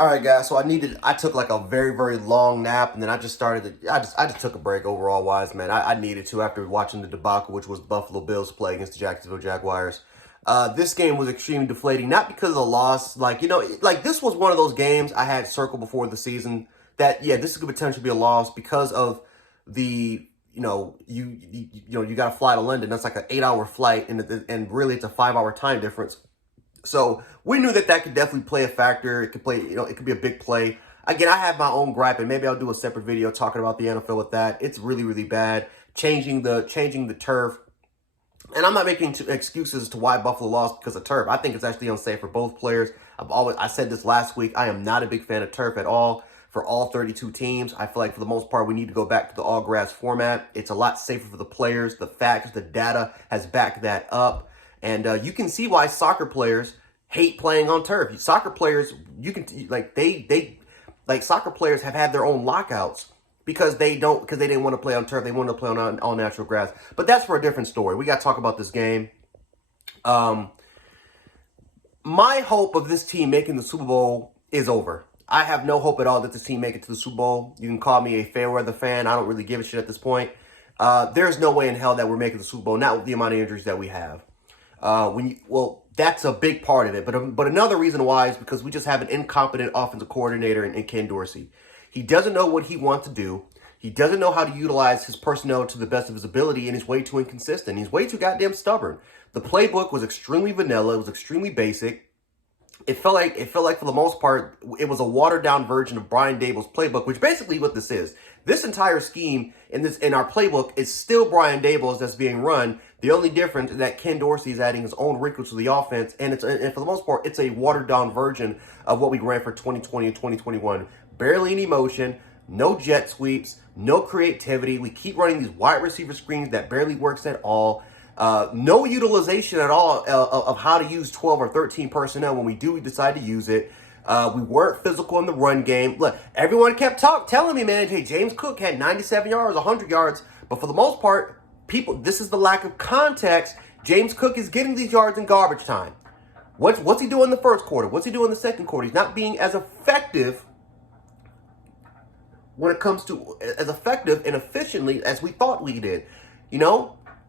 All right, guys. So I took like a very, very long nap, and then I just took a break overall wise, man. I needed to after watching the debacle, which was Buffalo Bills play against the Jacksonville Jaguars. This game was extremely deflating, not because of the loss. Like this was one of those games I had circled before the season that, yeah, this could potentially be a loss because of the, you got to fly to London. That's like an 8-hour flight, and really it's a 5-hour time difference. So we knew that could definitely play a factor. It could play, it could be a big play. Again, I have my own gripe, and maybe I'll do a separate video talking about the NFL with that. It's really, really bad. Changing the turf. And I'm not making excuses as to why Buffalo lost because of turf. I think it's actually unsafe for both players. I said this last week. I am not a big fan of turf at all for all 32 teams. I feel like for the most part, we need to go back to the all grass format. It's a lot safer for the players. The facts, the data has backed that up. And you can see why soccer players hate playing on turf. Soccer players, soccer players have had their own lockouts because they didn't want to play on turf. They wanted to play on all natural grass. But that's for a different story. We got to talk about this game. My hope of this team making the Super Bowl is over. I have no hope at all that this team make it to the Super Bowl. You can call me a fair weather fan. I don't really give a shit at this point. There's no way in hell that we're making the Super Bowl, not with the amount of injuries that we have. That's a big part of it. But another reason why is because we just have an incompetent offensive coordinator in Ken Dorsey. He doesn't know what he wants to do. He doesn't know how to utilize his personnel to the best of his ability, and he's way too inconsistent. He's way too goddamn stubborn. The playbook was extremely vanilla. It was extremely basic. It felt like for the most part, it was a watered down version of Brian Daboll's playbook, which basically what this is. This entire scheme in our playbook is still Brian Daboll's that's being run. The only difference is that Ken Dorsey is adding his own wrinkles to the offense, and for the most part, it's a watered down version of what we ran for 2020 and 2021. Barely any motion, no jet sweeps, no creativity. We keep running these wide receiver screens that barely works at all. No utilization at all of how to use 12 or 13 personnel when we decide to use it. We weren't physical in the run game. Look, everyone kept telling me, man, hey, James Cook had 97 yards, 100 yards. But for the most part, this is the lack of context. James Cook is getting these yards in garbage time. What's he doing in the first quarter? What's he doing in the second quarter? He's not being as effective when it comes to as effective and efficiently as we thought we did,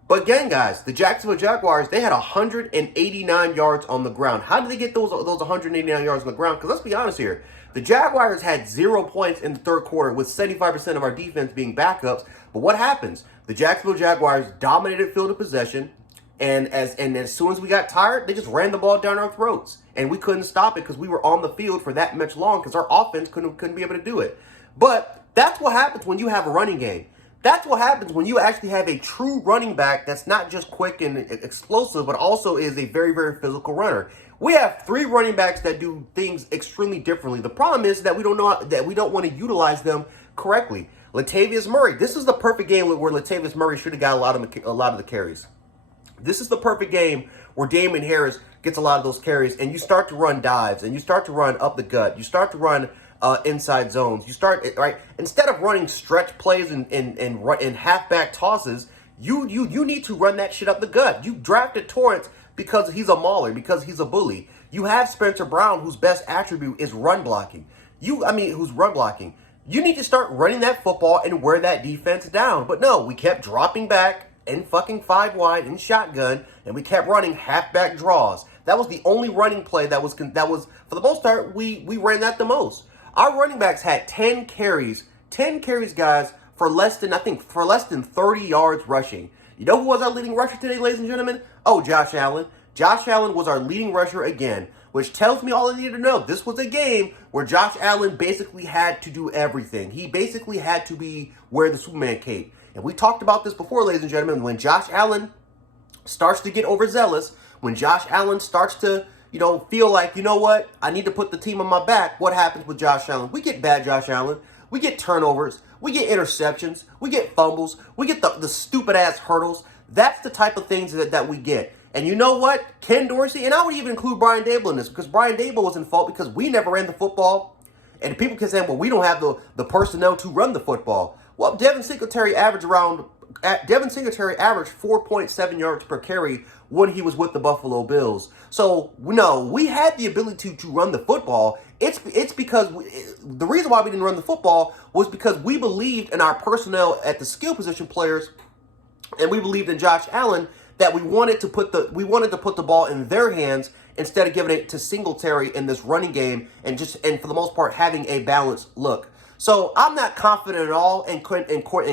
But again, guys, the Jacksonville Jaguars, they had 189 yards on the ground. How did they get those 189 yards on the ground? Because let's be honest here. The Jaguars had 0 points in the third quarter with 75% of our defense being backups. But what happens? The Jacksonville Jaguars dominated field of possession. And as soon as we got tired, they just ran the ball down our throats. And we couldn't stop it because we were on the field for that much long because our offense couldn't be able to do it. But that's what happens when you have a running game. That's what happens when you actually have a true running back that's not just quick and explosive, but also is a very, very physical runner. We have 3 running backs that do things extremely differently. The problem is that we don't want to utilize them correctly. Latavius Murray, this is the perfect game where Latavius Murray should have got a lot of the carries. This is the perfect game where Damon Harris gets a lot of those carries, and you start to run dives, and you start to run up the gut. You start to run inside zones. You start right instead of running stretch plays and halfback tosses. You need to run that shit up the gut. You drafted Torrance because he's a mauler, because he's a bully. You have Spencer Brown, whose best attribute is run blocking. Who's run blocking. You need to start running that football and wear that defense down. But no, we kept dropping back and fucking 5 wide in shotgun, and we kept running halfback draws. That was the only running play that was for the most part we ran that the most. Our running backs had 10 carries, guys, for less than 30 yards rushing. You know who was our leading rusher today, ladies and gentlemen? Oh, Josh Allen. Josh Allen was our leading rusher again, which tells me all I need to know. This was a game where Josh Allen basically had to do everything. He basically had to wear the Superman cape. And we talked about this before, ladies and gentlemen. When Josh Allen starts to get overzealous, when Josh Allen starts to feel like, you know what, I need to put the team on my back, what happens with Josh Allen? We get bad Josh Allen. We get turnovers. We get interceptions. We get fumbles. We get the stupid-ass hurdles. That's the type of things that we get. And you know what? Ken Dorsey, and I would even include Brian Daboll in this, because Brian Daboll was in fault because we never ran the football. And people can say, well, we don't have the personnel to run the football. Well, Devin Singletary averaged 4.7 yards per carry when he was with the Buffalo Bills. So, no, we had the ability to run the football. It's because the reason why we didn't run the football was because we believed in our personnel at the skill position players, and we believed in Josh Allen, that we wanted to put the ball in their hands instead of giving it to Singletary in this running game, and for the most part having a balanced look. So I'm not confident at all in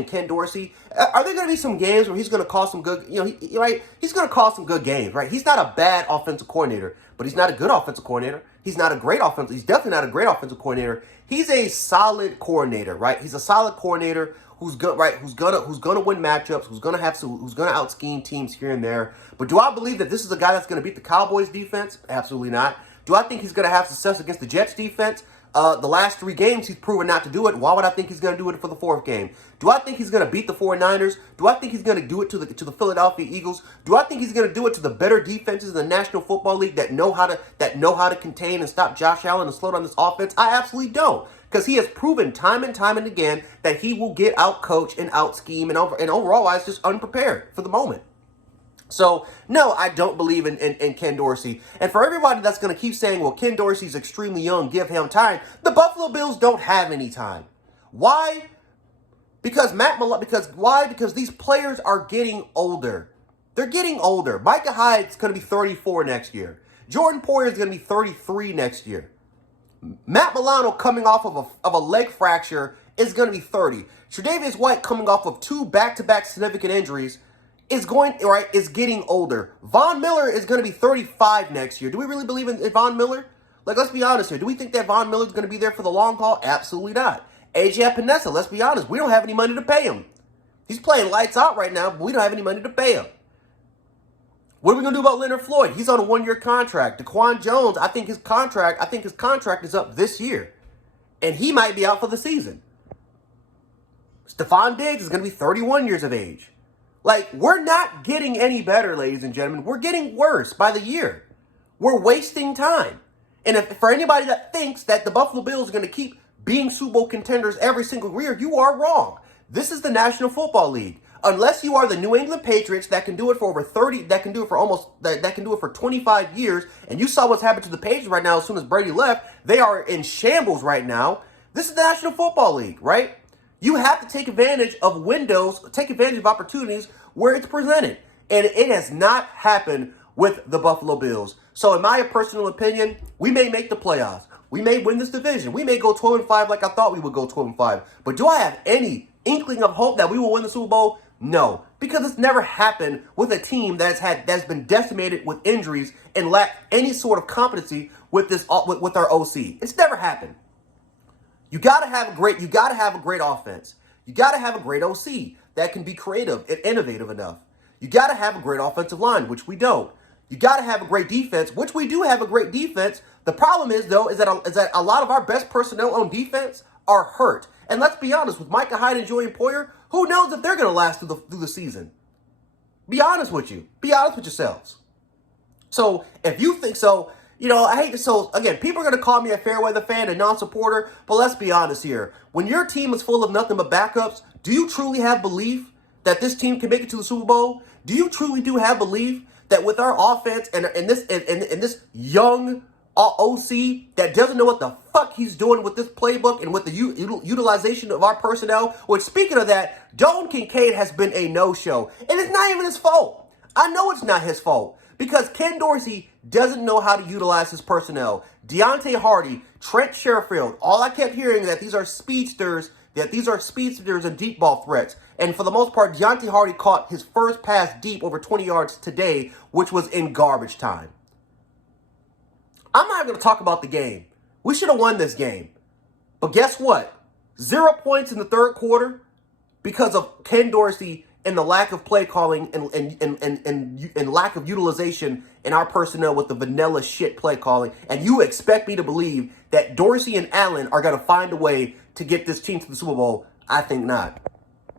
Ken Dorsey. Are there going to be some games where he's going to call some good, right? He's going to call some good games, right? He's not a bad offensive coordinator, but he's not a good offensive coordinator. He's definitely not a great offensive coordinator. He's a solid coordinator, right? He's a solid coordinator who's good, right? Who's gonna win matchups, who's gonna out scheme teams here and there. But do I believe that this is a guy that's gonna beat the Cowboys defense? Absolutely not. Do I think he's gonna have success against the Jets defense? The last 3 games, he's proven not to do it. Why would I think he's going to do it for the 4th game? Do I think he's going to beat the 49ers? Do I think he's going to do it to the Philadelphia Eagles? Do I think he's going to do it to the better defenses in the National Football League that know how to contain and stop Josh Allen and slow down this offense? I absolutely don't, because he has proven time and time and again that he will get out coached and out scheme, and overall, I was just unprepared for the moment. So, no, I don't believe in Ken Dorsey. And for everybody that's going to keep saying, well, Ken Dorsey's extremely young, give him time, the Buffalo Bills don't have any time. Why? Because Because these players are getting older. They're getting older. Micah Hyde's going to be 34 next year. Jordan Poyer is going to be 33 next year. Matt Milano, coming off of a leg fracture, is going to be 30. Tre'Davious White, coming off of 2 back-to-back significant injuries, is getting older. Von Miller is going to be 35 next year. Do we really believe in Von Miller? Like, let's be honest here. Do we think that Von Miller's going to be there for the long haul? Absolutely not. AJ Epinesa, let's be honest. We don't have any money to pay him. He's playing lights out right now, but we don't have any money to pay him. What are we going to do about Leonard Floyd? He's on a 1-year contract. DaQuan Jones, I think his contract is up this year, and he might be out for the season. Stephon Diggs is going to be 31 years of age. Like, we're not getting any better, ladies and gentlemen. We're getting worse by the year. We're wasting time. And for anybody that thinks that the Buffalo Bills are going to keep being Super Bowl contenders every single year, you are wrong. This is the National Football League. Unless you are the New England Patriots that can do it for over 30, that can do it for 25 years, and you saw what's happened to the Patriots right now as soon as Brady left. They are in shambles right now. This is the National Football League, right? You have to take advantage of opportunities where it's presented. And it has not happened with the Buffalo Bills. So in my personal opinion, we may make the playoffs. We may win this division. We may go 12-5 like I thought we would go 12-5. But do I have any inkling of hope that we will win the Super Bowl? No. Because it's never happened with a team that's been decimated with injuries and lacked any sort of competency with our OC. It's never happened. You gotta have a great offense. You gotta have a great OC that can be creative and innovative enough. You gotta have a great offensive line, which we don't. You gotta have a great defense, which we do have a great defense. The problem is that a lot of our best personnel on defense are hurt. And let's be honest, with Micah Hyde and Jordan Poyer, who knows if they're gonna last through the season? Be honest with you. Be honest with yourselves. So if you think so. I hate to, so again, people are going to call me a fair weather fan and non-supporter, but let's be honest here. When your team is full of nothing but backups, do you truly have belief that this team can make it to the Super Bowl? Do you truly have belief that with our offense and this young OC that doesn't know what the fuck he's doing with this playbook and with the utilization of our personnel? Which, speaking of that, Dalton Kincaid has been a no-show, and it's not even his fault. I know it's not his fault. Because Ken Dorsey doesn't know how to utilize his personnel. Deontay Hardy, Trent Sherfield, all I kept hearing that these are speedsters and deep ball threats. And for the most part, Deontay Hardy caught his first pass deep over 20 yards today, which was in garbage time. I'm not going to talk about the game. We should have won this game. But guess what? 0 points in the 3rd quarter because of Ken Dorsey and the lack of play calling and lack of utilization in our personnel with the vanilla shit play calling. And you expect me to believe that Dorsey and Allen are going to find a way to get this team to the Super Bowl? I think not.